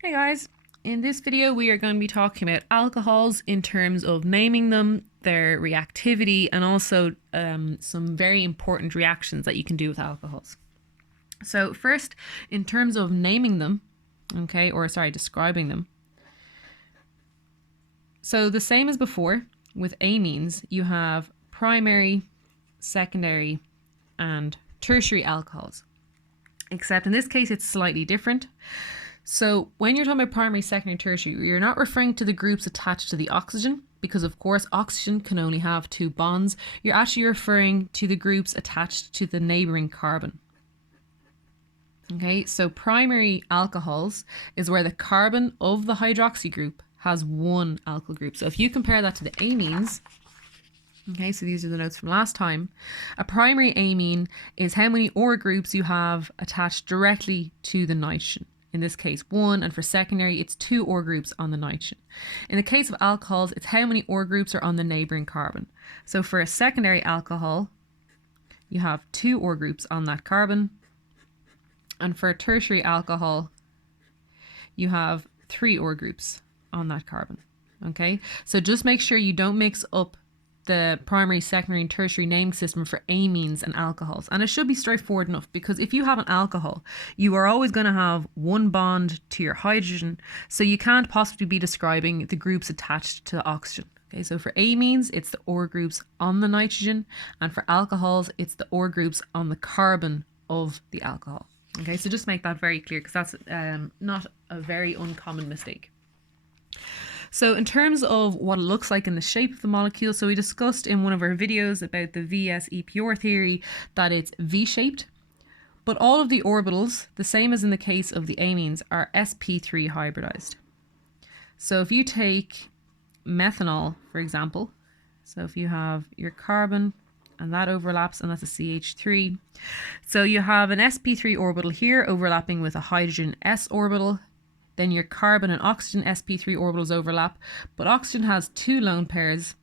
Hey guys, in this video we are going to be talking about alcohols in terms of naming them, their reactivity, and also some very important reactions that you can do with alcohols. So first, in terms of naming them, describing them. So the same as before, with amines, you have primary, secondary, and tertiary alcohols. Except in this case, it's slightly different. So when you're talking about primary, secondary, tertiary, you're not referring to the groups attached to the oxygen, because of course oxygen can only have two bonds. You're actually referring to the groups attached to the neighboring carbon. Okay, so primary alcohols is where the carbon of the hydroxy group has one alkyl group. So if you compare that to the amines, okay, so these are the notes from last time. A primary amine is how many OR groups you have attached directly to the nitrogen. In this case, 1, and for secondary, it's 2 OR groups on the nitrogen. In the case of alcohols, it's how many OR groups are on the neighboring carbon. So for a secondary alcohol, you have 2 OR groups on that carbon. And for a tertiary alcohol, you have 3 OR groups on that carbon. Okay, so just make sure you don't mix up the primary, secondary, and tertiary naming system for amines and alcohols. And it should be straightforward enough, because if you have an alcohol, you are always going to have one bond to your hydrogen, so you can't possibly be describing the groups attached to the oxygen. Okay, so for amines, it's the OR groups on the nitrogen, and for alcohols, it's the OR groups on the carbon of the alcohol. Okay, so just make that very clear, because that's not a very uncommon mistake. So in terms of what it looks like in the shape of the molecule, so we discussed in one of our videos about the VS-EPR theory that it's V-shaped, but all of the orbitals, the same as in the case of the amines, are sp3 hybridized. So if you take methanol, for example, so if you have your carbon and that overlaps, and that's a CH3, so you have an sp3 orbital here overlapping with a hydrogen s orbital. Then your carbon and oxygen sp3 orbitals overlap, but oxygen has 2 lone pairs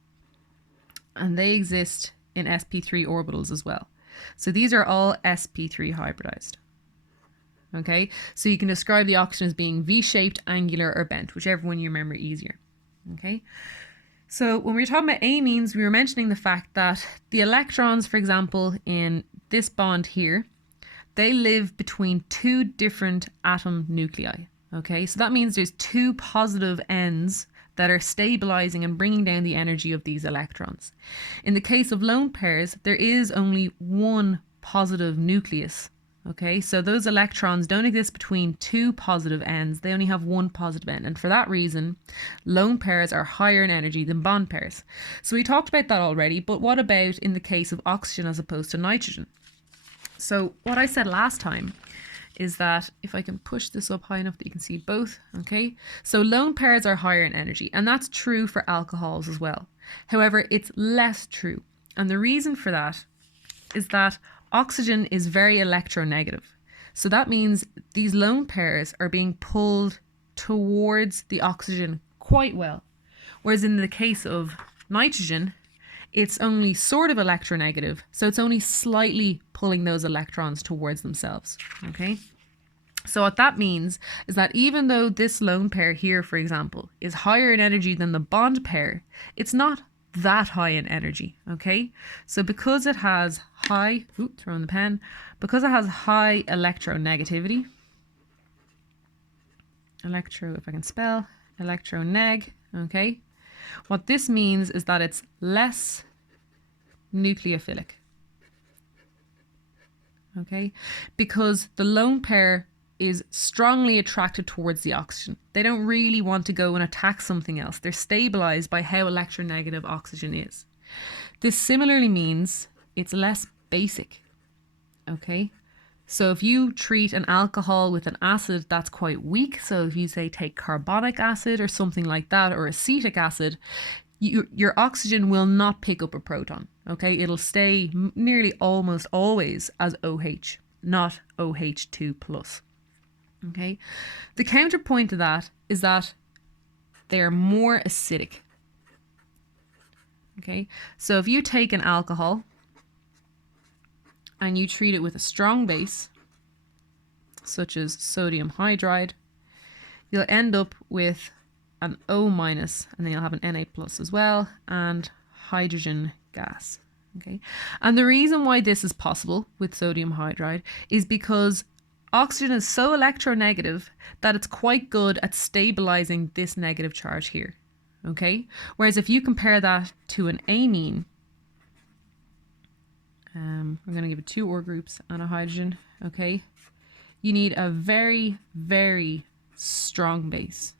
and they exist in sp3 orbitals as well. So these are all sp3 hybridized. Okay, so you can describe the oxygen as being V-shaped, angular, or bent, whichever one you remember easier. Okay, so when we were talking about amines, we were mentioning the fact that the electrons, for example, in this bond here, they live between 2 different atom nuclei. Okay, so that means there's 2 positive ends that are stabilizing and bringing down the energy of these electrons. In the case of lone pairs, there is only 1 positive nucleus. Okay, so those electrons don't exist between 2 positive ends, they only have 1 positive end. And for that reason, lone pairs are higher in energy than bond pairs. So we talked about that already, but what about in the case of oxygen as opposed to nitrogen? So what I said last time is that, if I can push this up high enough that you can see both, okay? So lone pairs are higher in energy, and that's true for alcohols as well. However, it's less true. And the reason for that is that oxygen is very electronegative. So that means these lone pairs are being pulled towards the oxygen quite well. Whereas in the case of nitrogen, it's only sort of electronegative, so it's only slightly pulling those electrons towards themselves, okay? So what that means is that even though this lone pair here, for example, is higher in energy than the bond pair, it's not that high in energy, okay? So because it has high, throwing the pen, because it has high electronegativity, if I can spell, electroneg, okay? What this means is that it's less nucleophilic, okay? Because the lone pair is strongly attracted towards the oxygen. They don't really want to go and attack something else. They're stabilized by how electronegative oxygen is. This similarly means it's less basic, okay? So if you treat an alcohol with an acid that's quite weak, so if you say take carbonic acid or something like that, or acetic acid, your oxygen will not pick up a proton, okay? It'll stay nearly almost always as OH, not OH2 plus, okay? The counterpoint to that is that they're more acidic, okay? So if you take an alcohol and you treat it with a strong base, such as sodium hydride, you'll end up with an O minus, and then you'll have an Na plus as well, and hydrogen gas. Okay, and the reason why this is possible with sodium hydride is because oxygen is so electronegative that it's quite good at stabilizing this negative charge here. Okay, whereas if you compare that to an amine, we're going to give it 2 ore groups and a hydrogen. Okay, you need a very, very strong base.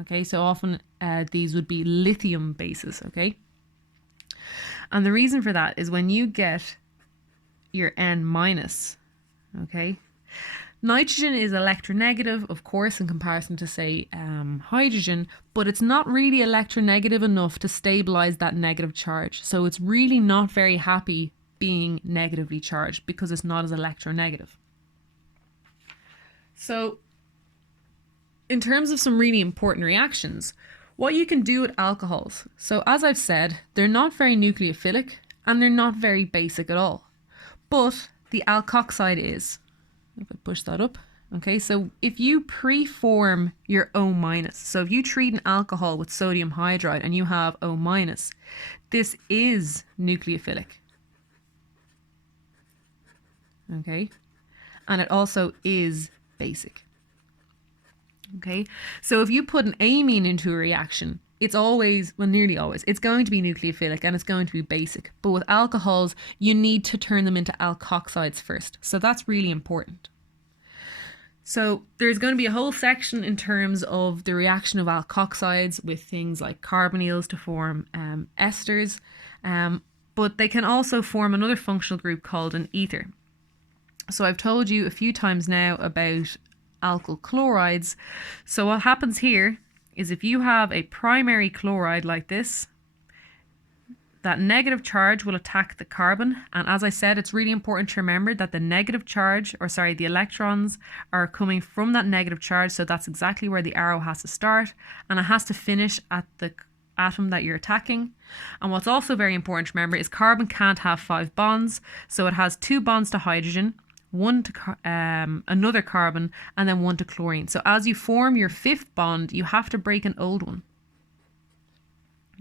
Okay, so often these would be lithium bases. Okay, and the reason for that is when you get your N minus, okay, nitrogen is electronegative, of course, in comparison to, say, hydrogen, but it's not really electronegative enough to stabilize that negative charge. So it's really not very happy being negatively charged because it's not as electronegative. So in terms of some really important reactions, what you can do with alcohols. So as I've said, they're not very nucleophilic and they're not very basic at all. But the alkoxide is. If I push that up. Okay, so if you preform your O minus, so if you treat an alcohol with sodium hydride and you have O minus, this is nucleophilic. Okay, and it also is basic. Okay, so if you put an amine into a reaction, it's always, well, nearly always, it's going to be nucleophilic and it's going to be basic. But with alcohols, you need to turn them into alkoxides first. So that's really important. So there's going to be a whole section in terms of the reaction of alkoxides with things like carbonyls to form esters. But they can also form another functional group called an ether. So I've told you a few times now about alkyl chlorides. So what happens here is if you have a primary chloride like this, that negative charge will attack the carbon. And as I said, it's really important to remember that the negative charge, or sorry, the electrons are coming from that negative charge. So that's exactly where the arrow has to start. And it has to finish at the atom that you're attacking. And what's also very important to remember is carbon can't have 5 bonds. So it has 2 bonds to hydrogen, 1 to another carbon, and then 1 to chlorine. So as you form your 5th bond, you have to break an old one.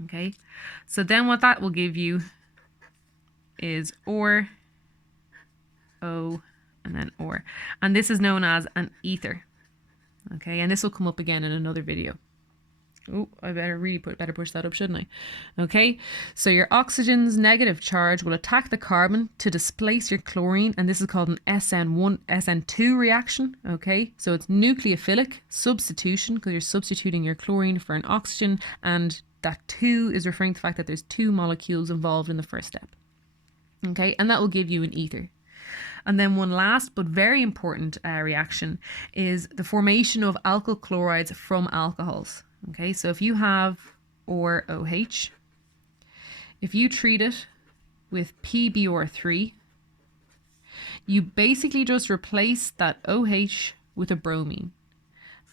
Okay, so then what that will give you is OR, O, and then OR. And this is known as an ether. Okay, and this will come up again in another video. Oh, I better push that up, shouldn't I? Okay, so your oxygen's negative charge will attack the carbon to displace your chlorine, and this is called an SN2 reaction. Okay, so it's nucleophilic substitution because you're substituting your chlorine for an oxygen, and that 2 is referring to the fact that there's 2 molecules involved in the first step. Okay, and that will give you an ether. And then one last but very important reaction is the formation of alkyl chlorides from alcohols. Okay, so if you have OH, if you treat it with PbOr3, you basically just replace that OH with a bromine.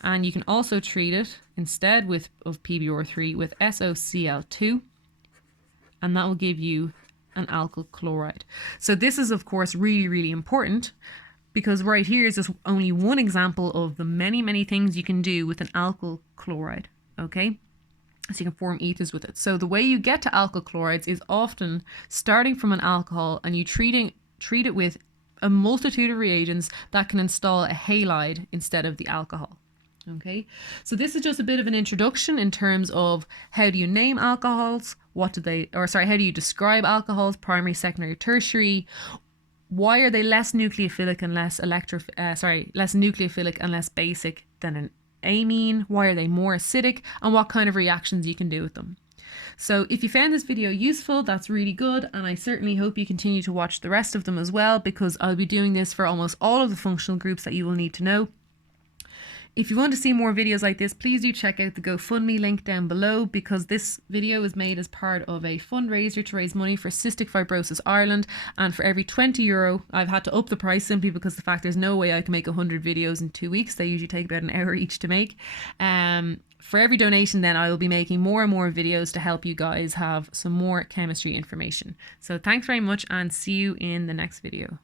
And you can also treat it instead of PbOr3 with SOCl2, and that will give you an alkyl chloride. So this is, of course, really, really important because right here is just only one example of the many, many things you can do with an alkyl chloride. Okay, so you can form ethers with it. So the way you get to alkyl chlorides is often starting from an alcohol and you treat it with a multitude of reagents that can install a halide instead of the alcohol. Okay, so this is just a bit of an introduction in terms of how do you name alcohols, how do you describe alcohols, primary, secondary, tertiary, why are they less nucleophilic and less nucleophilic and less basic than an amine, why are they more acidic, and what kind of reactions you can do with them. So if you found this video useful, that's really good, and I certainly hope you continue to watch the rest of them as well, because I'll be doing this for almost all of the functional groups that you will need to know. If you want to see more videos like this, please do check out the GoFundMe link down below, because this video is made as part of a fundraiser to raise money for Cystic Fibrosis Ireland, and for every €20 I've had to up the price simply because the fact there's no way I can make 100 videos in 2 weeks. They usually take about an hour each to make. For every donation then I will be making more and more videos to help you guys have some more chemistry information. So thanks very much and see you in the next video.